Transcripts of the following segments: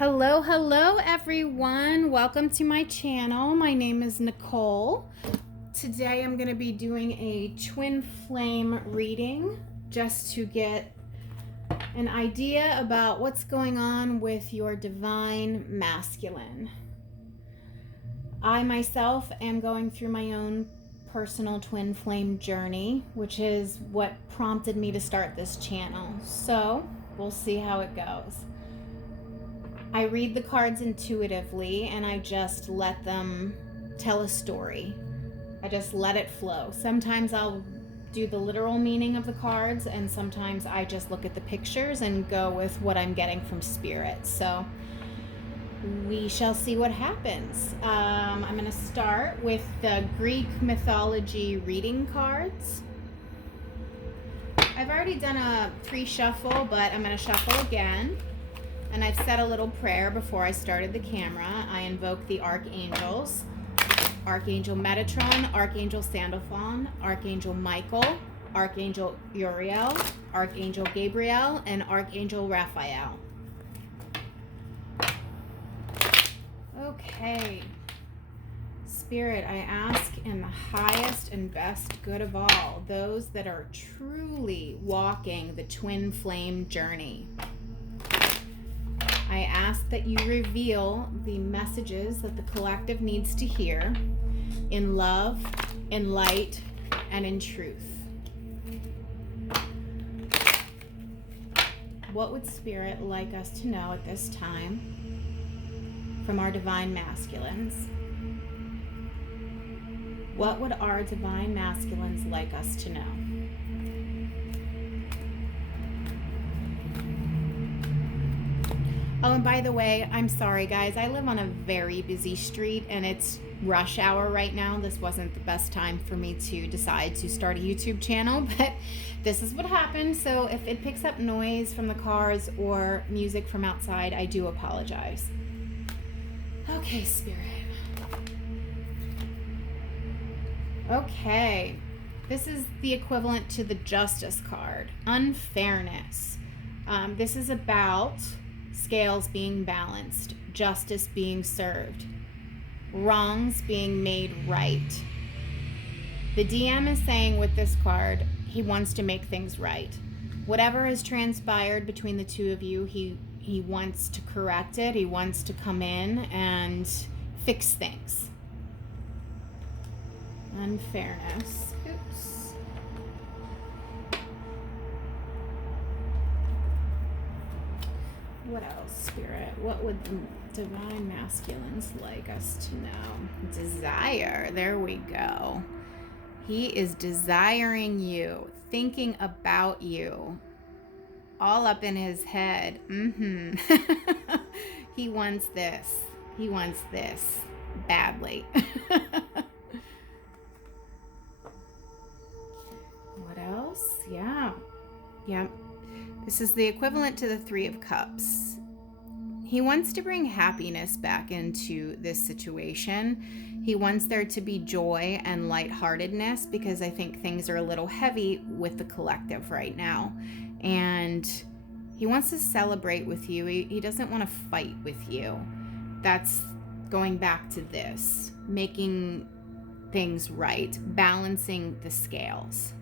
Hello everyone. Welcome to my channel. My name is Nicole. Today I'm going to be doing a twin flame reading just to get an idea about what's going on with your divine masculine. I myself am going through my own personal twin flame journey, which is what prompted me to start this channel. So we'll see how it goes. I read the cards intuitively and I just let them tell a story. I just let it flow. Sometimes I'll do the literal meaning of the cards, and sometimes I just look at the pictures and go with what I'm getting from spirit. So we shall see what happens. I'm going to start with the Greek mythology reading cards. I've already done a pre-shuffle, but I'm going to shuffle again. And I've said a little prayer before I started the camera. I invoke the archangels: Archangel Metatron, Archangel Sandalphon, Archangel Michael, Archangel Uriel, Archangel Gabriel, and Archangel Raphael. Okay. Spirit, I ask in the highest and best good of all, those that are truly walking the twin flame journey, I ask that you reveal the messages that the collective needs to hear in love, in light, and in truth. What would Spirit like us to know at this time from our divine masculines? What would our divine masculines like us to know? Oh, and by the way, I'm sorry guys, I live on a very busy street and it's rush hour right now. This wasn't the best time for me to decide to start a YouTube channel, but this is what happened. So if it picks up noise from the cars or music from outside, I do apologize. Okay, Spirit. Okay, this is the equivalent to the Justice card, unfairness. This is about scales being balanced, justice being served, wrongs being made right. The DM is saying with this card, he wants to make things right. Whatever has transpired between the two of you, he wants to correct it. He wants to come in and fix things. Unfairness. Oops. What else, Spirit? What would the divine masculines like us to know? Desire. There we go. He is desiring you, thinking about you, all up in his head. He wants this. He wants this badly. What else? Yeah. This is the equivalent to the Three of Cups. He wants to bring happiness back into this situation. He wants there to be joy and lightheartedness, because I think things are a little heavy with the collective right now. And he wants to celebrate with you. He doesn't want to fight with you. That's going back to this, making things right, balancing the scales.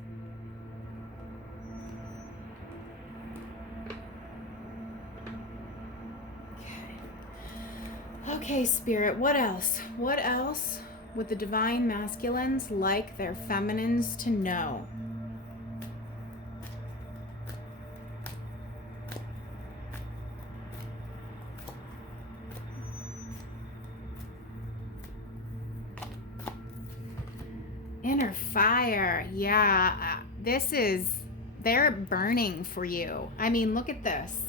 Okay, Spirit, what else? What else would the divine masculines like their feminines to know? Inner fire. Yeah, they're burning for you. I mean, look at this.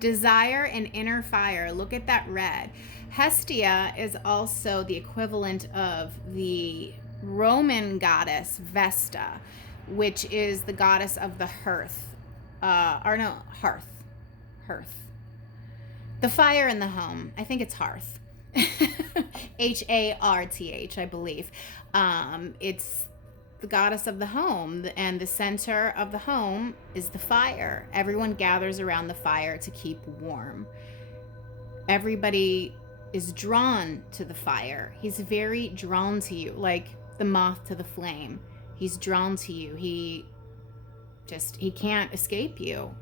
Desire and inner fire. Look at that red. Hestia is also the equivalent of the Roman goddess Vesta, which is the goddess of the hearth. Hearth. The fire in the home. I think it's hearth. Harth, I believe. It's the goddess of the home, and the center of the home is the fire. Everyone gathers around the fire to keep warm. Everybody is drawn to the fire. He's very drawn to you, like the moth to the flame. He's drawn to you. He can't escape you.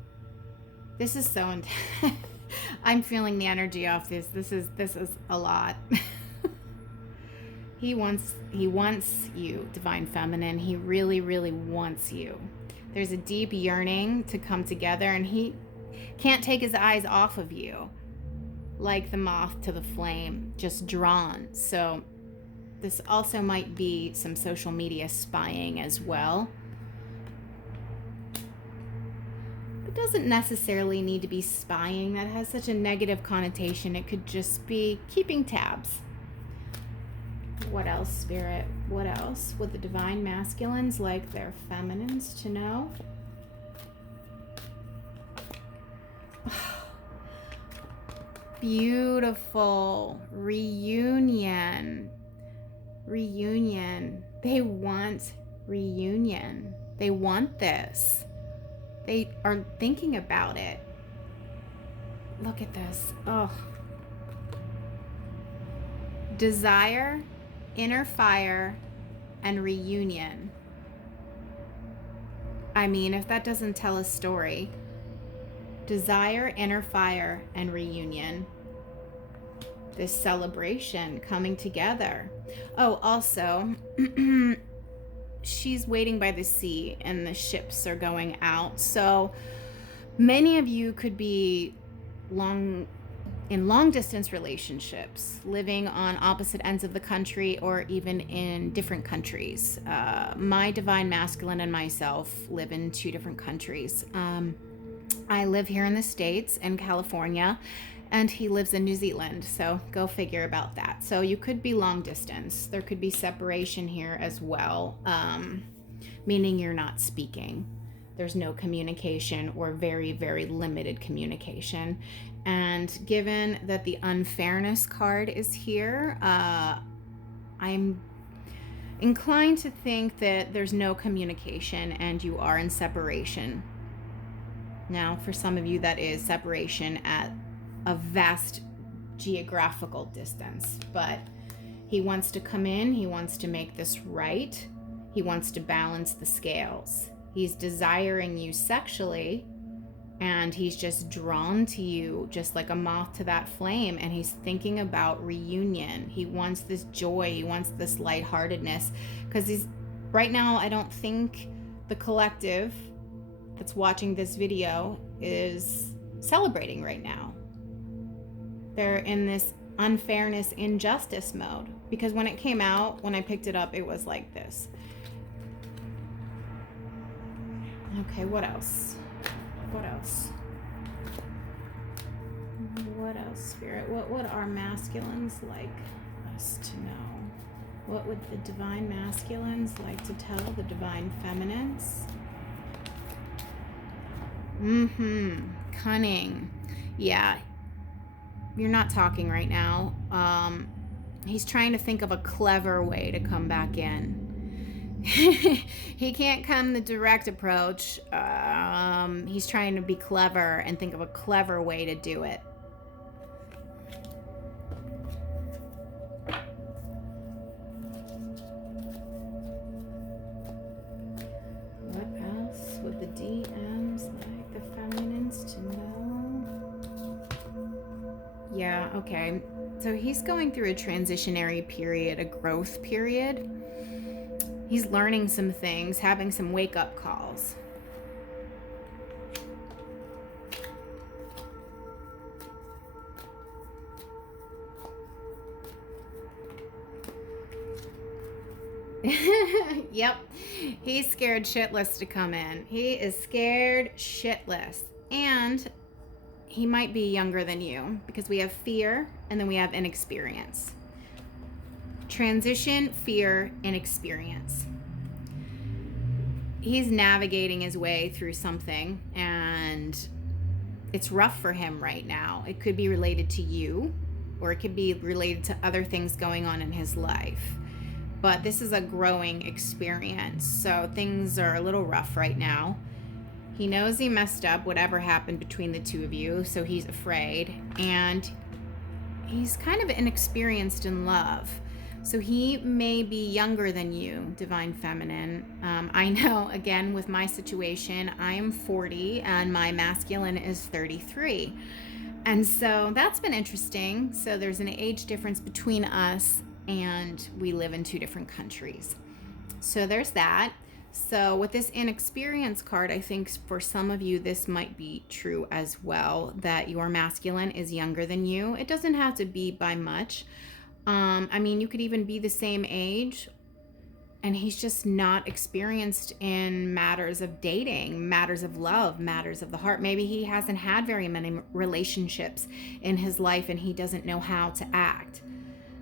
This is so intense. I'm feeling the energy off this. This is a lot. He wants you, Divine Feminine. He really, really wants you. There's a deep yearning to come together, and he can't take his eyes off of you, like the moth to the flame, just drawn. So this also might be some social media spying as well. It doesn't necessarily need to be spying. That has such a negative connotation. It could just be keeping tabs. What else, Spirit? What else would the Divine Masculines like their feminines to know? Beautiful. Reunion. Reunion. They want reunion. They want this. They are thinking about it. Look at this. Oh. Desire, inner fire, and reunion. I mean, if that doesn't tell a story. Desire, inner fire, and reunion. This celebration coming together. Oh, also, she's waiting by the sea and the ships are going out. So many of you could be in long distance relationships, living on opposite ends of the country or even in different countries. My Divine Masculine and myself live in 2 different countries. I live here in the States, in California, and he lives in New Zealand. So go figure about that. So you could be long distance. There could be separation here as well, meaning you're not speaking. There's no communication or very, very limited communication. And given that the unfairness card is here, I'm inclined to think that there's no communication and you are in separation. Now, for some of you, that is separation at a vast geographical distance. But he wants to come in. He wants to make this right. He wants to balance the scales. He's desiring you sexually, and he's just drawn to you just like a moth to that flame, and he's thinking about reunion. He wants this joy. He wants this lightheartedness, because right now, I don't think the collective that's watching this video is celebrating right now. They're in this unfairness, injustice mode, because when it came out, when I picked it up, it was like this. Okay, what else? What else? What else, Spirit? What would our masculines like us to know? What would the Divine Masculines like to tell the Divine Feminines? Cunning. Yeah. You're not talking right now. He's trying to think of a clever way to come back in. He can't come the direct approach. He's trying to be clever and think of a clever way to do it. What else would the DMs like the feminines to know? Yeah, okay. So he's going through a transitionary period, a growth period. He's learning some things, having some wake-up calls. Yep. He's scared shitless to come in. He is scared shitless. And he might be younger than you, because we have fear and then we have inexperience. Transition, fear, inexperience. He's navigating his way through something, and it's rough for him right now. It could be related to you, or it could be related to other things going on in his life. but this is a growing experience. So things are a little rough right now. He knows he messed up, whatever happened between the two of you, so he's afraid. And he's kind of inexperienced in love. So he may be younger than you, Divine Feminine. I know, again, with my situation, I am 40 and my masculine is 33. And so that's been interesting. So there's an age difference between us, and we live in two different countries. So there's that. So with this inexperience card, I think for some of you, this might be true as well, that your masculine is younger than you. It doesn't have to be by much. I mean, you could even be the same age, and he's just not experienced in matters of dating, matters of love, matters of the heart. Maybe he hasn't had very many relationships in his life and he doesn't know how to act.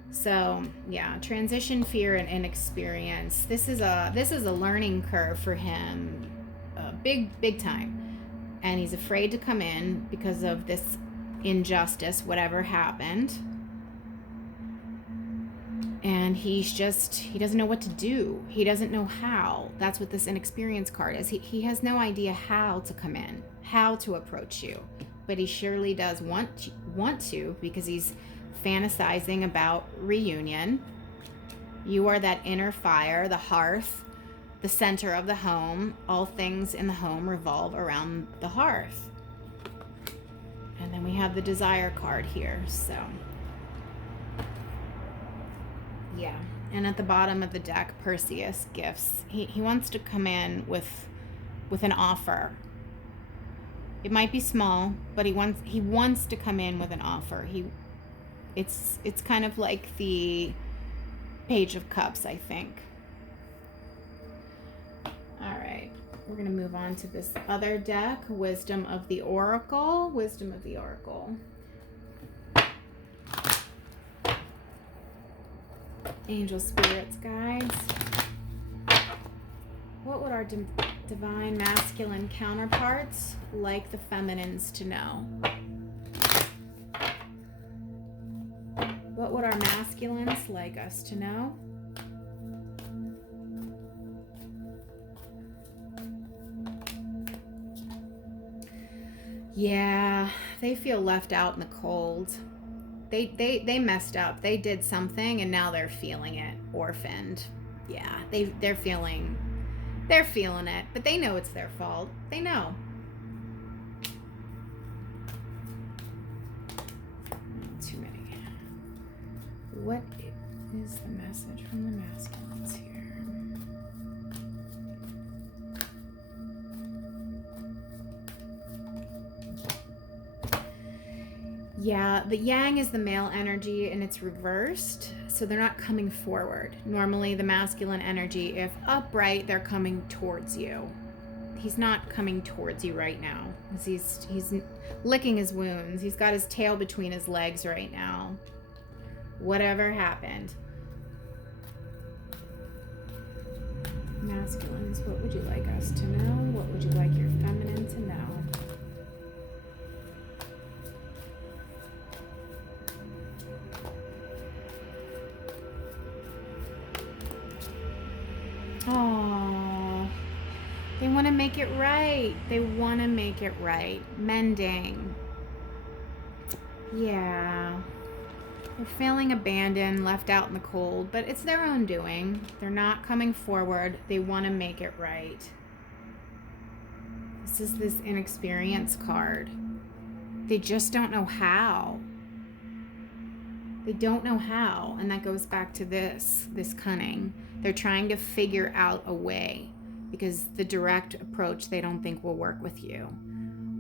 So yeah, transition, fear, and inexperience. This is a learning curve for him, big time, and he's afraid to come in because of this injustice, whatever happened. And he doesn't know what to do. He doesn't know how. That's what this inexperience card is. He has no idea how to come in, how to approach you, but he surely does want to, because he's fantasizing about reunion. You are that inner fire, the hearth, the center of the home. All things in the home revolve around the hearth. And then we have the desire card here. So yeah. And at the bottom of the deck, Perseus, gifts. He wants to come in with an offer. It might be small, but he wants to come in with an offer. It's kind of like the Page of Cups, I think. All right. We're going to move on to this other deck, Wisdom of the Oracle. Wisdom of the Oracle. Angel spirits, guides. What would our divine masculine counterparts like the feminines to know? What would our masculines like us to know? Yeah, they feel left out in the cold. They messed up. They did something and now they're feeling it. Orphaned. Yeah, they're feeling it, but they know it's their fault. They know. Too many. What is the message from the masculines here? Yeah, the yang is the male energy and it's reversed, so they're not coming forward. Normally the masculine energy, if upright, they're coming towards you. He's not coming towards you right now. He's licking his wounds. He's got his tail between his legs right now. Whatever happened. Masculines, what would you like us to know? What would you like your feminine to know? Oh, they want to make it right. They want to make it right. Mending. Yeah. They're feeling abandoned, left out in the cold, but it's their own doing. They're not coming forward. They want to make it right. This is this inexperience card. They just don't know how. They don't know how, and that goes back to this cunning. They're trying to figure out a way because the direct approach they don't think will work with you.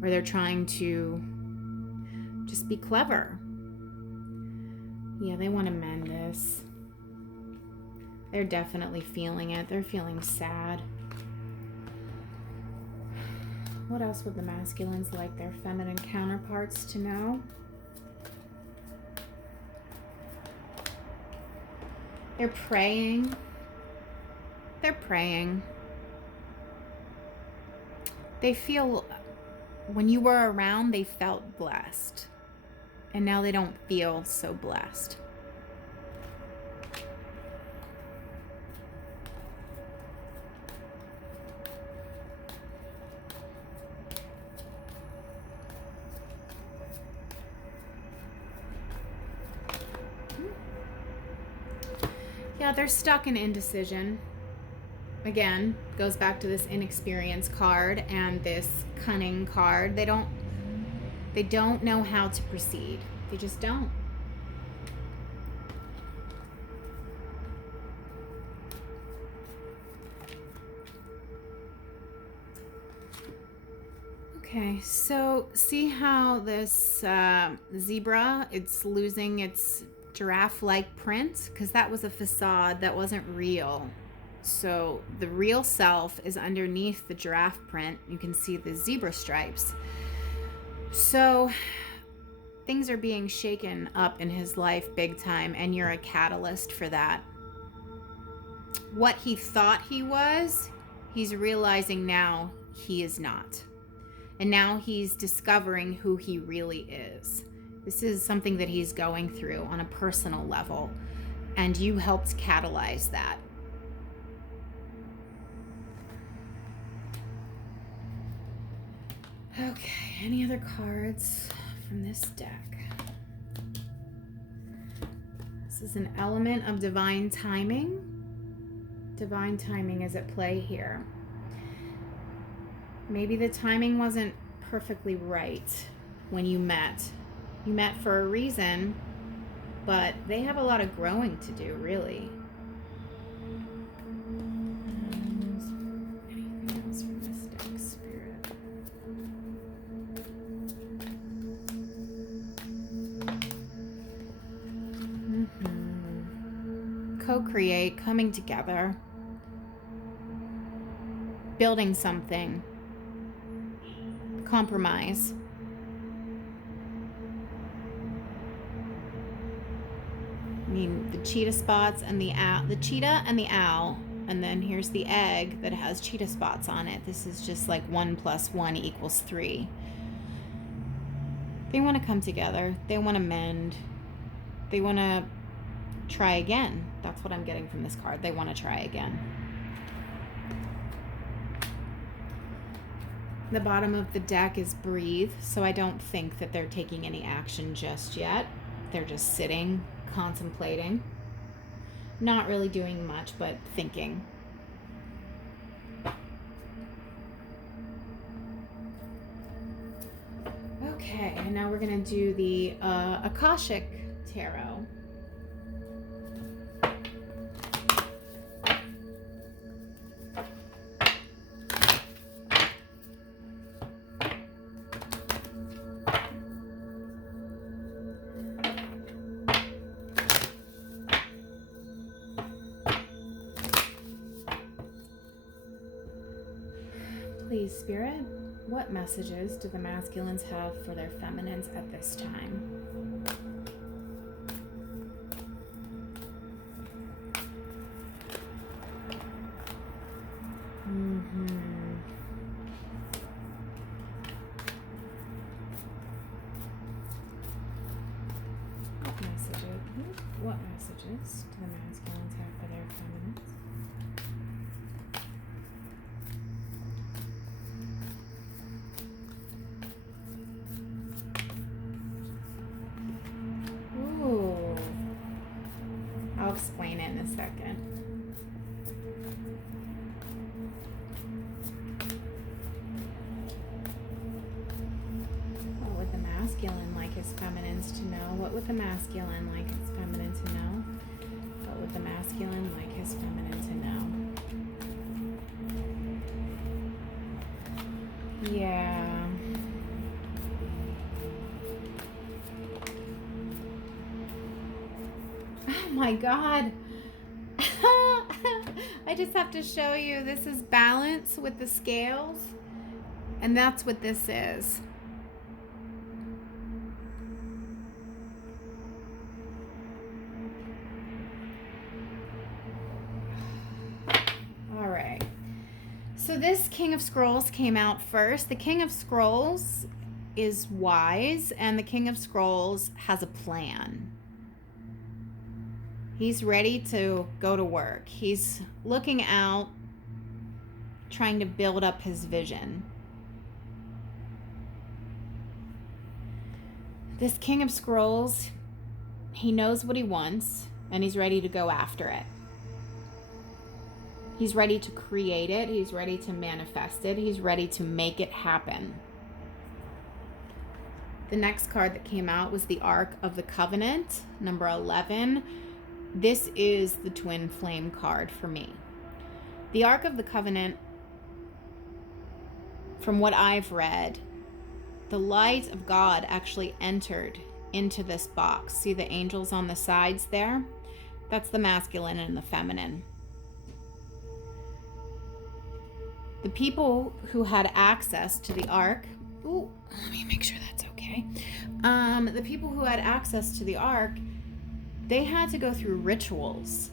Or they're trying to just be clever. Yeah, they want to mend this. They're definitely feeling it. They're feeling sad. What else would the masculines like their feminine counterparts to know? They're praying. They're praying. They feel, when you were around, they felt blessed. And now they don't feel so blessed. Yeah, they're stuck in indecision. Again, goes back to this inexperienced card and this cunning card. They don't know how to proceed. They just don't. Okay, so see how this zebra, it's losing its giraffe-like print? Because that was a facade that wasn't real. So the real self is underneath the giraffe print. You can see the zebra stripes. So things are being shaken up in his life big time, and you're a catalyst for that. What he thought he was, he's realizing now he is not. And now he's discovering who he really is. This is something that he's going through on a personal level, and you helped catalyze that. Okay, any other cards from this deck? This is an element of divine timing. Divine timing is at play here. Maybe the timing wasn't perfectly right when you met. You met for a reason, but they have a lot of growing to do, really. Anything else from this deck, Spirit? Co-create, coming together, building something. Compromise. I mean, the cheetah spots and the owl, the cheetah and the owl, and then here's the egg that has cheetah spots on it. This is just like 1 + 1 = 3. They want to come together. They want to mend. They want to try again. That's what I'm getting from this card. They want to try again. The bottom of the deck is breathe, so I don't think that they're taking any action just yet. They're just sitting, contemplating, not really doing much, but thinking. Okay, and now we're going to do the Akashic Tarot. Please, Spirit, what messages do the masculines have for their feminines at this time? What messages do the masculines have for their feminines? Ooh. I'll explain it in a second. What would the masculine like his feminines to know? What would the masculine like his feminine to know? What would the masculine like his feminine to know? Yeah. Oh my God. I just have to show you, this is balance with the scales, and that's what this is. All right. So this King of Scrolls came out first. The King of Scrolls is wise, and the King of Scrolls has a plan. He's ready to go to work. He's looking out, trying to build up his vision. This King of Scrolls, he knows what he wants, and he's ready to go after it. He's ready to create it. He's ready to manifest it. He's ready to make it happen. The next card that came out was the Ark of the Covenant, number 11. This is the twin flame card for me. The Ark of the Covenant, from what I've read, the light of God actually entered into this box. See the angels on the sides there? That's the masculine and the feminine. The people who had access to the ark, ooh, let me make sure that's okay. The people who had access to the ark, they had to go through rituals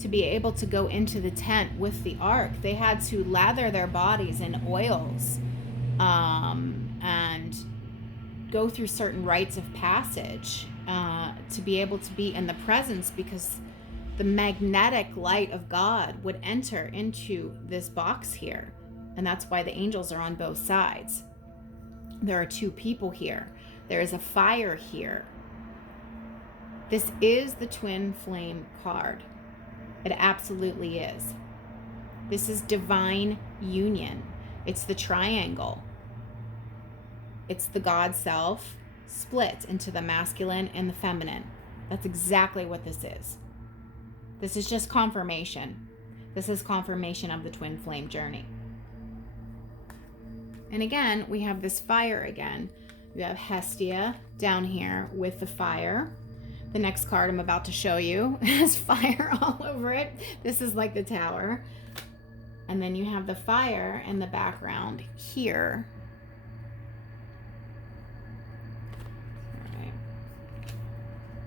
to be able to go into the tent with the ark. They had to lather their bodies in oils and go through certain rites of passage to be able to be in the presence, because the magnetic light of God would enter into this box here. And that's why the angels are on both sides. There are two people here. There is a fire here. This is the twin flame card. It absolutely is. This is divine union. It's the triangle. It's the God self split into the masculine and the feminine. That's exactly what this is. This is just confirmation. This is confirmation of the twin flame journey. And again, we have this fire again. You have Hestia down here with the fire. The next card I'm about to show you has fire all over it. This is like the tower. And then you have the fire in the background here.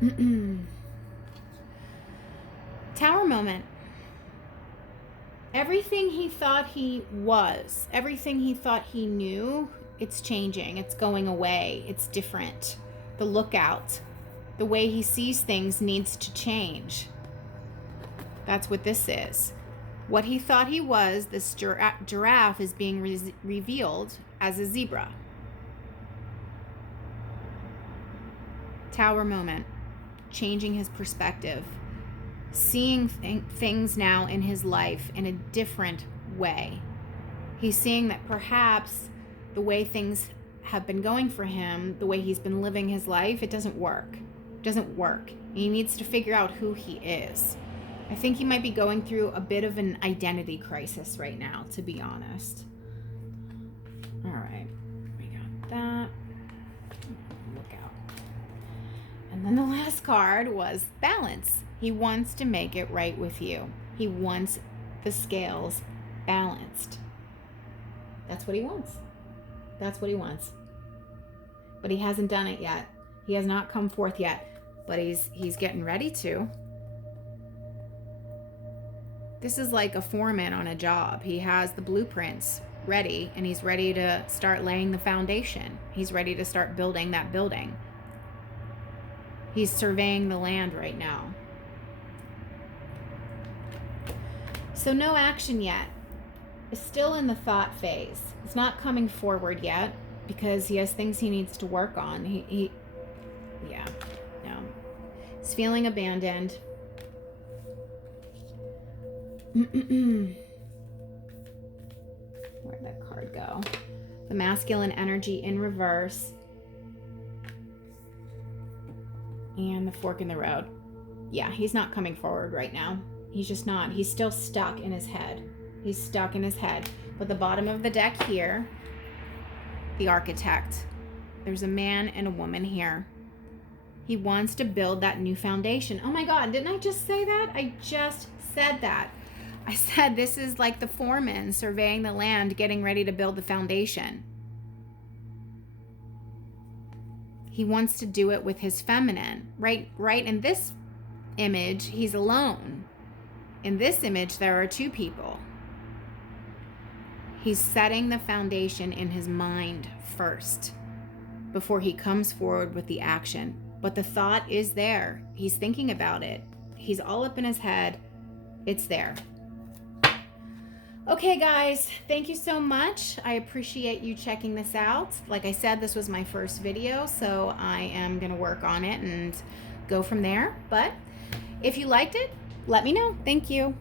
All right. Tower moment. Everything he thought he was, everything he thought he knew, it's changing. It's going away. It's different. The lookout, the way he sees things needs to change. That's what this is. What he thought he was, this giraffe, is being revealed as a zebra. Tower moment. Changing his perspective. Seeing things now in his life in a different way. He's seeing that perhaps the way things have been going for him, the way he's been living his life, it doesn't work. It doesn't work. He needs to figure out who he is. I think he might be going through a bit of an identity crisis right now, to be honest. All right, we got that. Look out. And then the last card was balance. He wants to make it right with you. He wants the scales balanced. That's what he wants. That's what he wants. But he hasn't done it yet. He has not come forth yet, but he's getting ready to. This is like a foreman on a job. He has the blueprints ready, and he's ready to start laying the foundation. He's ready to start building that building. He's surveying the land right now. So no action yet. It's still in the thought phase. It's not coming forward yet because he has things he needs to work on. He's feeling abandoned. Where'd that card go? The masculine energy in reverse. And the fork in the road. Yeah, he's not coming forward right now. He's just not. He's still stuck in his head. He's stuck in his head. But the bottom of the deck here, the architect. There's a man and a woman here. He wants to build that new foundation. Oh my God, didn't I just say that? I just said that. I said this is like the foreman surveying the land, getting ready to build the foundation. He wants to do it with his feminine. Right in this image, he's alone. In this image, there are two people. He's setting the foundation in his mind first before he comes forward with the action. But the thought is there. He's thinking about it. He's all up in his head. It's there. Okay, guys, thank you so much. I appreciate you checking this out. Like I said, this was my first video, so I am going to work on it and go from there. But if you liked it, let me know. Thank you.